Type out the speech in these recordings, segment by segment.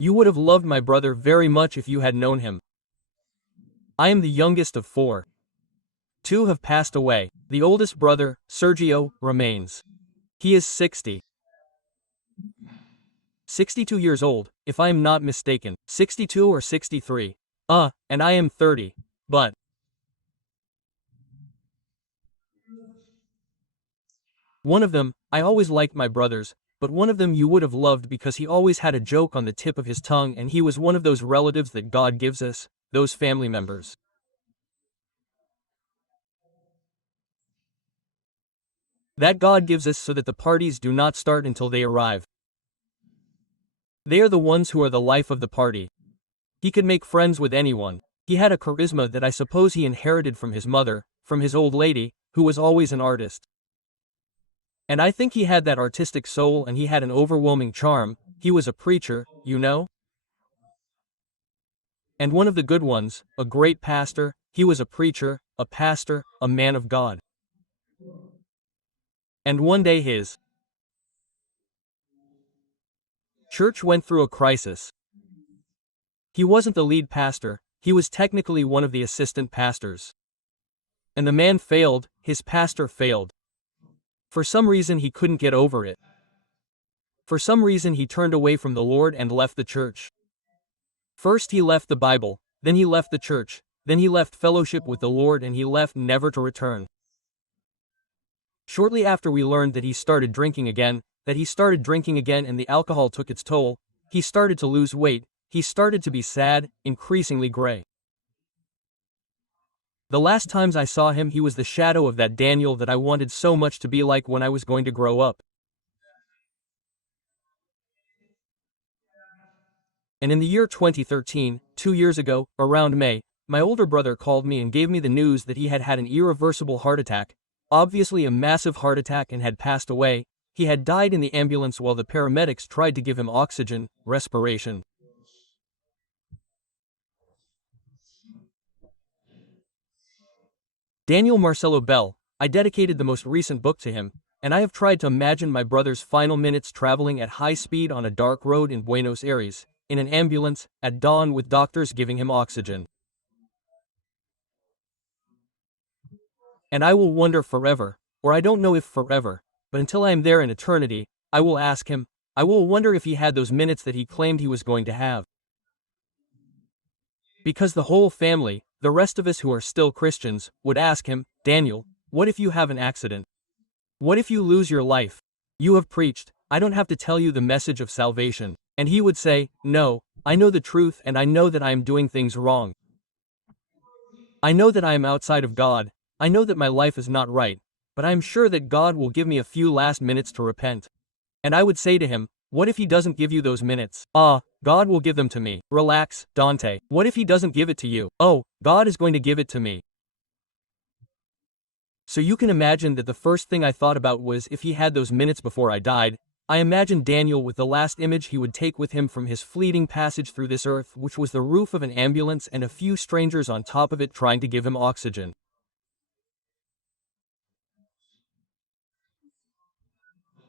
You would have loved my brother very much if you had known him. I am the youngest of 4. 2 have passed away. The oldest brother, Sergio, remains. He is 62 years old, if I am not mistaken. 62 or 63. And I am 30. But one of them, I always liked my brothers, but one of them you would have loved because he always had a joke on the tip of his tongue, and he was one of those relatives that God gives us, those family members that God gives us so that the parties do not start until they arrive. They are the ones who are the life of the party. He could make friends with anyone. He had a charisma that I suppose he inherited from his mother, from his old lady, who was always an artist. And I think he had that artistic soul, and he had an overwhelming charm. He was a preacher, you know? And one of the good ones, a great pastor. He was a preacher, a pastor, a man of God. And one day his church went through a crisis. He wasn't the lead pastor, he was technically one of the assistant pastors. And the man failed, his pastor failed. For some reason he couldn't get over it. For some reason he turned away from the Lord and left the church. First he left the Bible, then he left the church, then he left fellowship with the Lord, and he left never to return. Shortly after we learned that he started drinking again, and the alcohol took its toll. He started to lose weight, he started to be sad, increasingly gray. The last times I saw him he was the shadow of that Daniel that I wanted so much to be like when I was going to grow up. And in the year 2013, 2 years ago, around May, my older brother called me and gave me the news that he had had an irreversible heart attack, obviously a massive heart attack, and had passed away. He had died in the ambulance while the paramedics tried to give him oxygen, respiration. Daniel Marcelo Bell, I dedicated the most recent book to him, and I have tried to imagine my brother's final minutes traveling at high speed on a dark road in Buenos Aires, in an ambulance, at dawn with doctors giving him oxygen. And I will wonder forever, or I don't know if forever, but until I am there in eternity, I will ask him, I will wonder if he had those minutes that he claimed he was going to have. Because the whole family, the rest of us who are still Christians, would ask him, Daniel, what if you have an accident? What if you lose your life? You have preached, I don't have to tell you the message of salvation. And he would say, no, I know the truth, and I know that I am doing things wrong. I know that I am outside of God, I know that my life is not right, but I am sure that God will give me a few last minutes to repent. And I would say to him, what if he doesn't give you those minutes? God will give them to me. Relax, Dante. What if he doesn't give it to you? Oh, God is going to give it to me. So you can imagine that the first thing I thought about was if he had those minutes before I died. I imagined Daniel with the last image he would take with him from his fleeting passage through this earth, which was the roof of an ambulance and a few strangers on top of it trying to give him oxygen.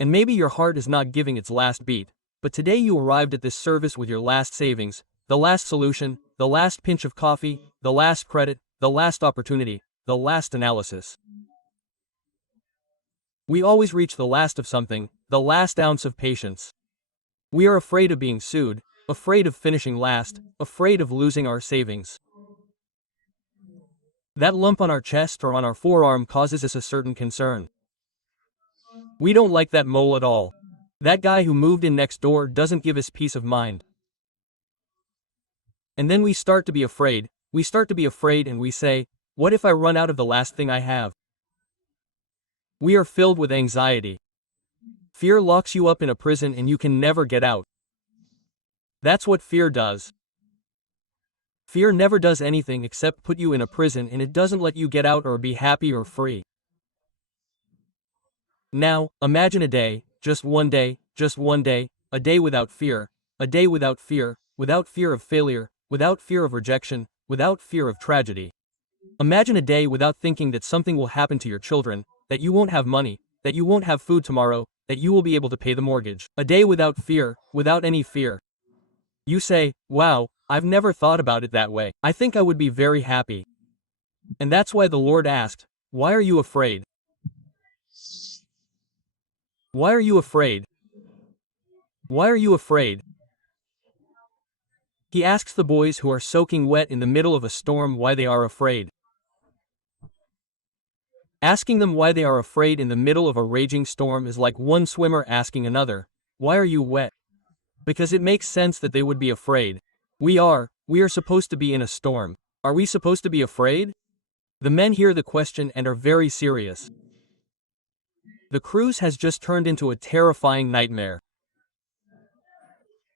And maybe your heart is not giving its last beat, but today you arrived at this service with your last savings, the last solution, the last pinch of coffee, the last credit, the last opportunity, the last analysis. We always reach the last of something, the last ounce of patience. We are afraid of being sued, afraid of finishing last, afraid of losing our savings. That lump on our chest or on our forearm causes us a certain concern. We don't like that mole at all. That guy who moved in next door doesn't give us peace of mind. And then we start to be afraid, and we say, what if I run out of the last thing I have? We are filled with anxiety. Fear locks you up in a prison and you can never get out. That's what fear does. Fear never does anything except put you in a prison, and it doesn't let you get out or be happy or free. Now, imagine a day, just one day, a day without fear, without fear of failure, without fear of rejection, without fear of tragedy. Imagine a day without thinking that something will happen to your children, that you won't have money, that you won't have food tomorrow, that you will be able to pay the mortgage. A day without fear, without any fear. You say, wow, I've never thought about it that way. I think I would be very happy. And that's why the Lord asked, why are you afraid? Why are you afraid? Why are you afraid? He asks the boys who are soaking wet in the middle of a storm why they are afraid. Asking them why they are afraid in the middle of a raging storm is like one swimmer asking another, why are you wet? Because it makes sense that they would be afraid. We are supposed to be in a storm. Are we supposed to be afraid? The men hear the question and are very serious. The cruise has just turned into a terrifying nightmare.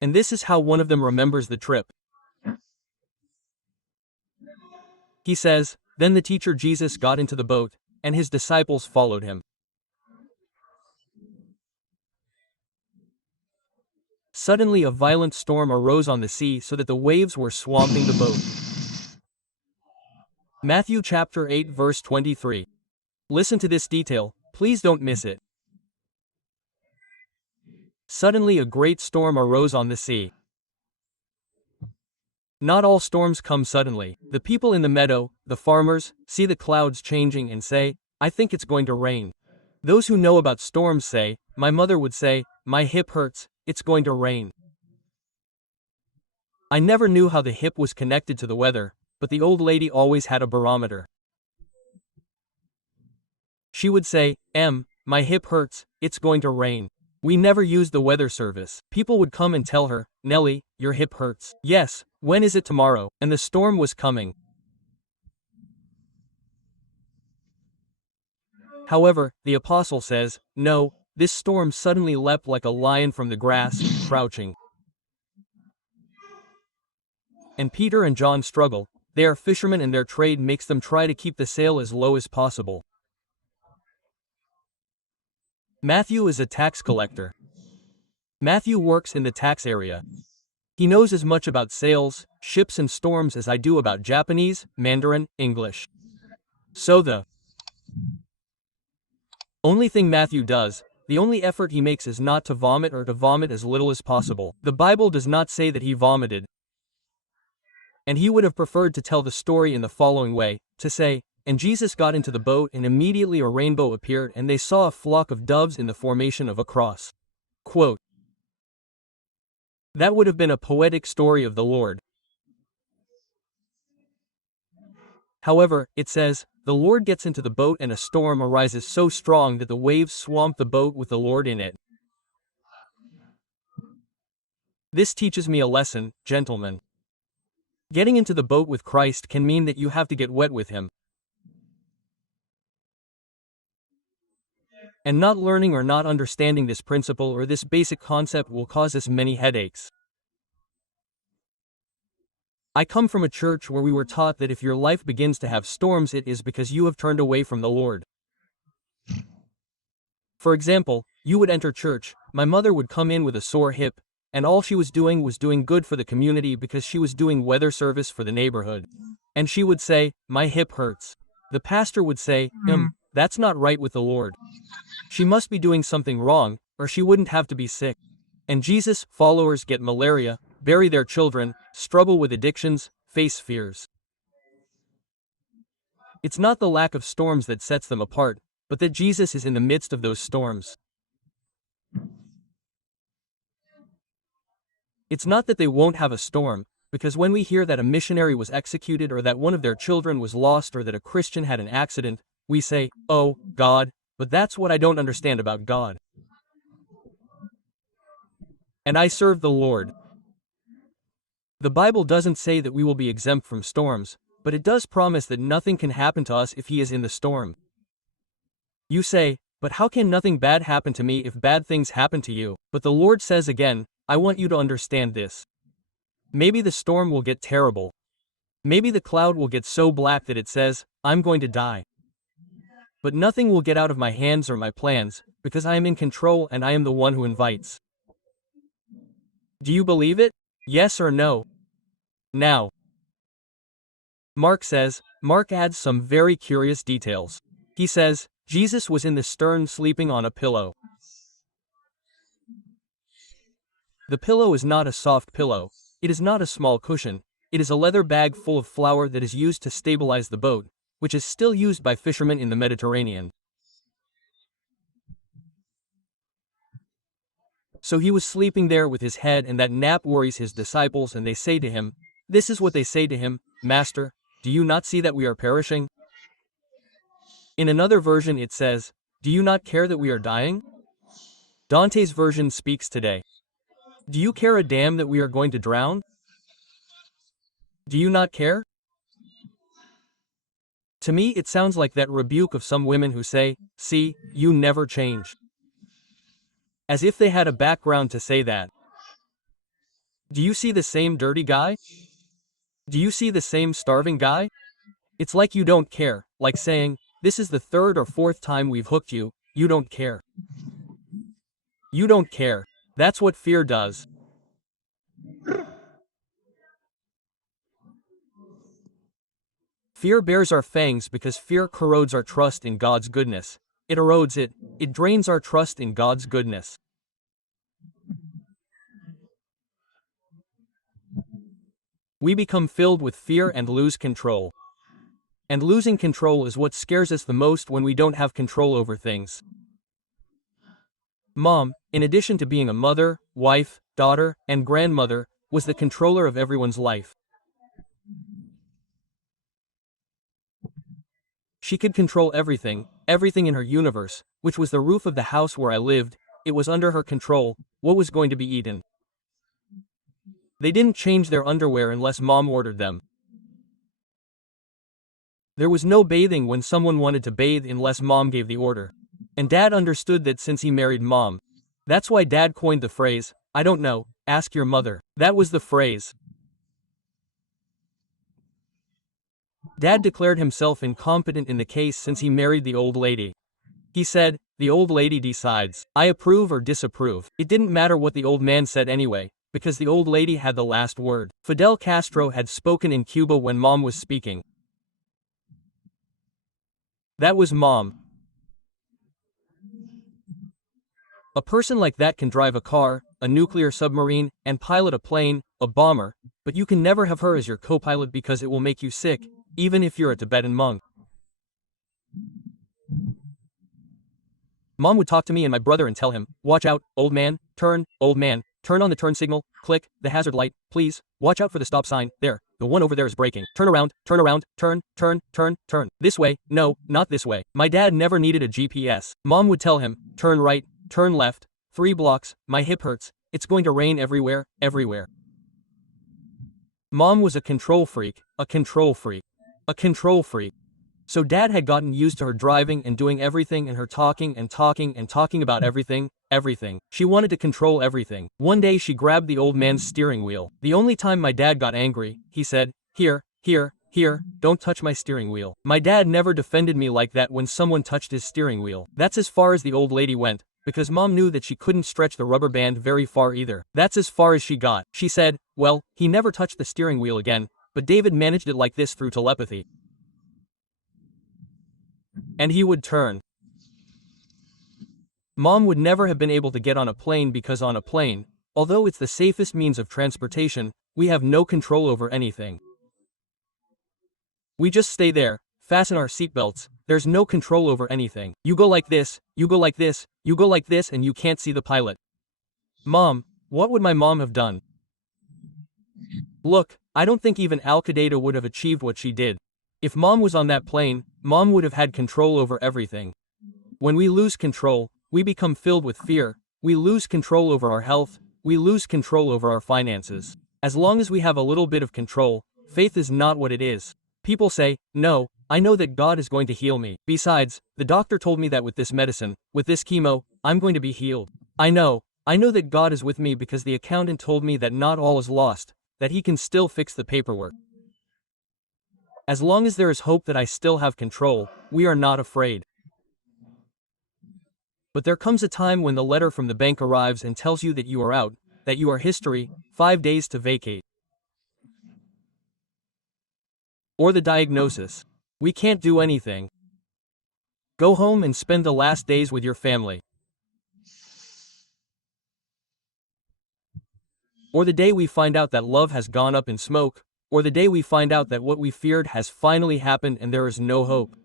And this is how one of them remembers the trip. He says, then the teacher Jesus got into the boat, and his disciples followed him. Suddenly a violent storm arose on the sea so that the waves were swamping the boat. Matthew chapter 8 verse 23. Listen to this detail, please don't miss it. Suddenly a great storm arose on the sea. Not all storms come suddenly. The people in the meadow, the farmers, see the clouds changing and say, I think it's going to rain. Those who know about storms say, my mother would say, my hip hurts, it's going to rain. I never knew how the hip was connected to the weather, but the old lady always had a barometer. She would say, my hip hurts, it's going to rain. We never used the weather service. People would come and tell her, Nellie, your hip hurts. Yes, when is it tomorrow? And the storm was coming. However, the apostle says, no, this storm suddenly leapt like a lion from the grass, crouching. And Peter and John struggle. They are fishermen and their trade makes them try to keep the sail as low as possible. Matthew is a tax collector. Matthew works in the tax area. He knows as much about sails, ships and storms as I do about Japanese, Mandarin, English. So the only thing Matthew does, the only effort he makes is not to vomit or to vomit as little as possible. The Bible does not say that he vomited. And he would have preferred to tell the story in the following way, to say, and Jesus got into the boat and immediately a rainbow appeared and they saw a flock of doves in the formation of a cross. Quote. That would have been a poetic story of the Lord. However, it says, the Lord gets into the boat and a storm arises so strong that the waves swamp the boat with the Lord in it. This teaches me a lesson, gentlemen. Getting into the boat with Christ can mean that you have to get wet with him. And not learning or not understanding this principle or this basic concept will cause us many headaches. I come from a church where we were taught that if your life begins to have storms it is because you have turned away from the Lord. For example, you would enter church, my mother would come in with a sore hip, and all she was doing good for the community because she was doing weather service for the neighborhood. And she would say, my hip hurts. The pastor would say, that's not right with the Lord. She must be doing something wrong, or she wouldn't have to be sick. And Jesus' followers get malaria, bury their children, struggle with addictions, face fears. It's not the lack of storms that sets them apart, but that Jesus is in the midst of those storms. It's not that they won't have a storm, because when we hear that a missionary was executed or that one of their children was lost or that a Christian had an accident, we say, oh, God, but that's what I don't understand about God. And I serve the Lord. The Bible doesn't say that we will be exempt from storms, but it does promise that nothing can happen to us if he is in the storm. You say, but how can nothing bad happen to me if bad things happen to you? But the Lord says again, I want you to understand this. Maybe the storm will get terrible. Maybe the cloud will get so black that it says, I'm going to die. But nothing will get out of my hands or my plans, because I am in control and I am the one who invites. Do you believe it? Yes or no? Now, Mark adds some very curious details. He says, Jesus was in the stern sleeping on a pillow. The pillow is not a soft pillow. It is not a small cushion, it is a leather bag full of flour that is used to stabilize the boat, which is still used by fishermen in the Mediterranean. So he was sleeping there with his head, and that nap worries his disciples, and they say to him, this is what they say to him, Master, do you not see that we are perishing? In another version it says, do you not care that we are dying? Dante's version speaks today. Do you care a damn that we are going to drown? Do you not care? To me it sounds like that rebuke of some women who say, see, you never change. As if they had a background to say that. Do you see the same dirty guy? Do you see the same starving guy? It's like you don't care, like saying, this is the third or fourth time we've hooked you, you don't care. You don't care. That's what fear does. Fear bears our fangs because fear corrodes our trust in God's goodness. It erodes it, it drains our trust in God's goodness. We become filled with fear and lose control. And losing control is what scares us the most when we don't have control over things. Mom, in addition to being a mother, wife, daughter, and grandmother, was the controller of everyone's life. She could control everything, everything in her universe, which was the roof of the house where I lived. It was under her control, what was going to be eaten. They didn't change their underwear unless Mom ordered them. There was no bathing when someone wanted to bathe unless Mom gave the order. And Dad understood that since he married Mom. That's why Dad coined the phrase, I don't know, ask your mother. That was the phrase. Dad declared himself incompetent in the case since he married the old lady. He said, the old lady decides. I approve or disapprove. It didn't matter what the old man said anyway, because the old lady had the last word. Fidel Castro had spoken in Cuba when Mom was speaking. That was Mom. A person like that can drive a car, a nuclear submarine, and pilot a plane, a bomber, but you can never have her as your co-pilot because it will make you sick, even if you're a Tibetan monk. Mom would talk to me and my brother and tell him, watch out, old man, turn on the turn signal, click, the hazard light, please, watch out for the stop sign, there, the one over there is braking, turn around, turn, this way, no, not this way. My dad never needed a GPS. Mom would tell him, turn right, turn left, 3 blocks, my hip hurts, it's going to rain everywhere. Mom was a control freak. So Dad had gotten used to her driving and doing everything and her talking about everything. She wanted to control everything. One day she grabbed the old man's steering wheel. The only time my dad got angry, he said, here, don't touch my steering wheel. My dad never defended me like that when someone touched his steering wheel. That's as far as the old lady went, because Mom knew that she couldn't stretch the rubber band very far either. That's as far as she got. She said, well, he never touched the steering wheel again, but David managed it like this through telepathy. And he would turn. Mom would never have been able to get on a plane because on a plane, although it's the safest means of transportation, we have no control over anything. We just stay there, fasten our seatbelts, there's no control over anything. You go like this, you go like this, you go like this, and you can't see the pilot. Mom, what would my mom have done? Look, I don't think even Al-Qaeda would have achieved what she did. If Mom was on that plane, Mom would have had control over everything. When we lose control, we become filled with fear, we lose control over our health, we lose control over our finances. As long as we have a little bit of control, faith is not what it is. People say, no, I know that God is going to heal me. Besides, the doctor told me that with this medicine, with this chemo, I'm going to be healed. I know that God is with me because the accountant told me that not all is lost, that he can still fix the paperwork. As long as there is hope that I still have control, we are not afraid. But there comes a time when the letter from the bank arrives and tells you that you are out, that you are history, 5 days to vacate. Or the diagnosis. We can't do anything. Go home and spend the last days with your family. or the day we find out that love has gone up in smoke, or the day we find out that what we feared has finally happened and there is no hope.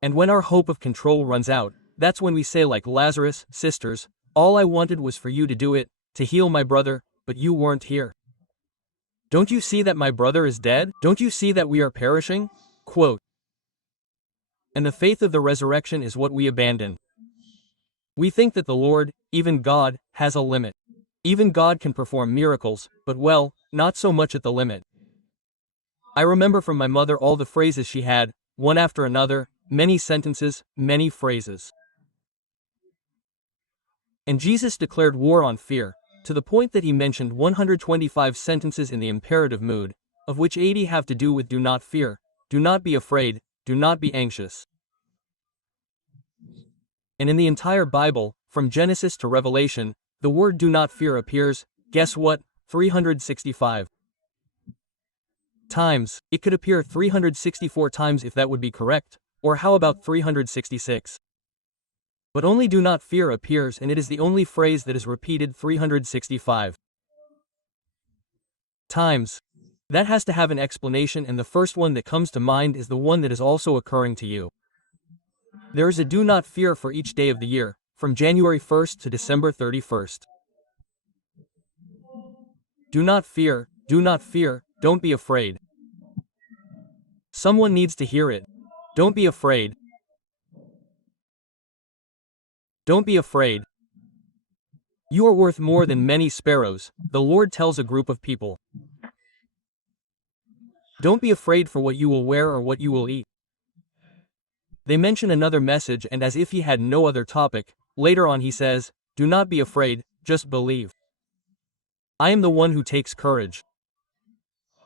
And when our hope of control runs out, that's when we say like Lazarus, "Sisters, all I wanted was for you to do it, to heal my brother, but you weren't here. Don't you see that my brother is dead? Don't you see that we are perishing?" Quote. And the faith of the resurrection is what we abandon. We think that the Lord, even God, has a limit. Even God can perform miracles, but well, not so much at the limit. I remember from my mother all the phrases she had, one after another, many sentences, many phrases. And Jesus declared war on fear, to the point that he mentioned 125 sentences in the imperative mood, of which 80 have to do with do not fear, do not be afraid, do not be anxious. And in the entire Bible, from Genesis to Revelation, the word do not fear appears, guess what, 365 times. It could appear 364 times if that would be correct, or how about 366? But only do not fear appears, and it is the only phrase that is repeated 365 times. That has to have an explanation, and the first one that comes to mind is the one that is also occurring to you. There is a do not fear for each day of the year, from January 1st to December 31st. Do not fear, don't be afraid. Someone needs to hear it. Don't be afraid. Don't be afraid. You are worth more than many sparrows, the Lord tells a group of people. Don't be afraid for what you will wear or what you will eat. They mention another message, and as if he had no other topic, later on he says, do not be afraid, just believe. I am the one who takes courage.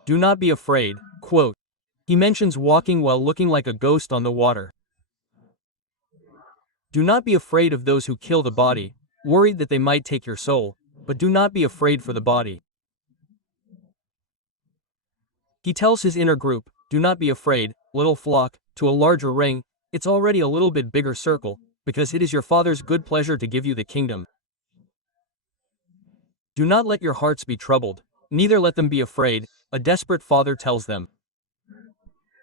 Do not be afraid. Quote. He mentions walking while looking like a ghost on the water. Do not be afraid of those who kill the body, worried that they might take your soul, but do not be afraid for the body. He tells his inner group, do not be afraid, little flock, to a larger ring, it's already a little bit bigger circle, because it is your Father's good pleasure to give you the kingdom. Do not let your hearts be troubled, neither let them be afraid, a desperate father tells them.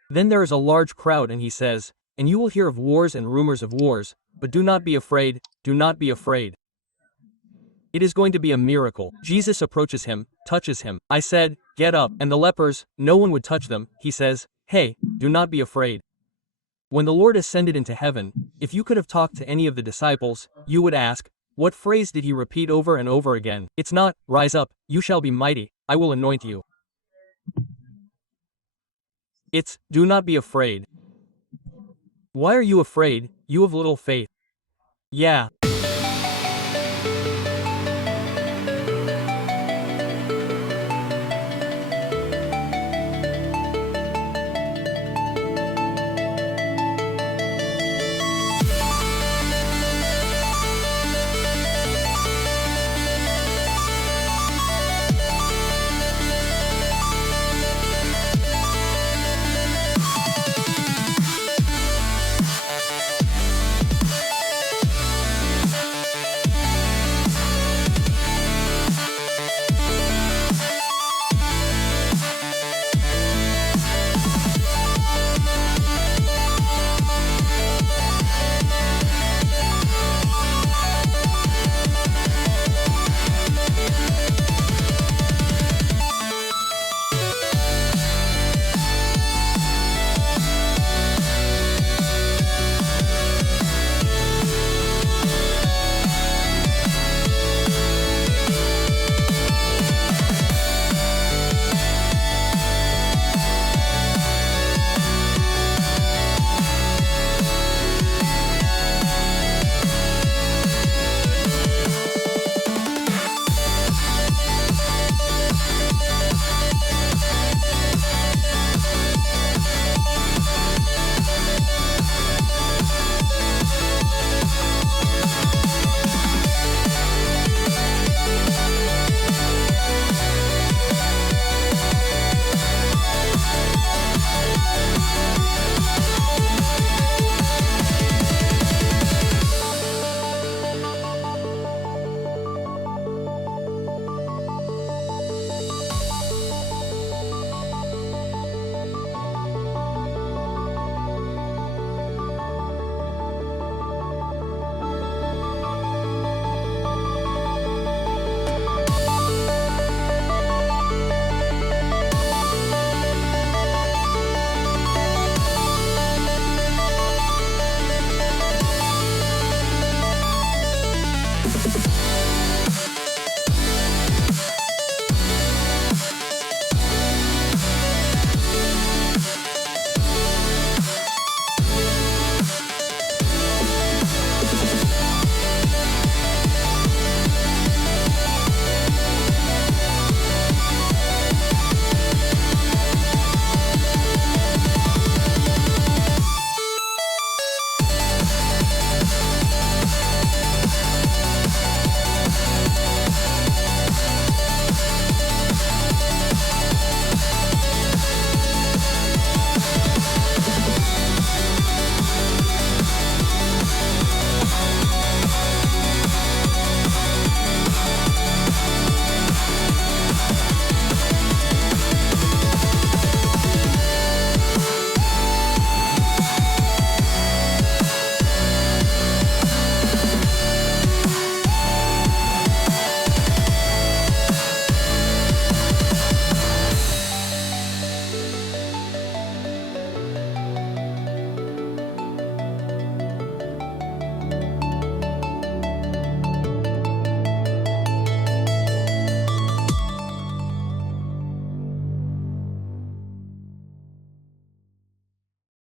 Then there is a large crowd, and he says, and you will hear of wars and rumors of wars, but do not be afraid, do not be afraid. It is going to be a miracle. Jesus approaches him, touches him. I said, get up, and the lepers, no one would touch them. He says, hey, do not be afraid. When the Lord ascended into heaven, if you could have talked to any of the disciples, you would ask, what phrase did he repeat over and over again? It's not, rise up, you shall be mighty, I will anoint you. It's, do not be afraid. Why are you afraid, you of little faith? Yeah,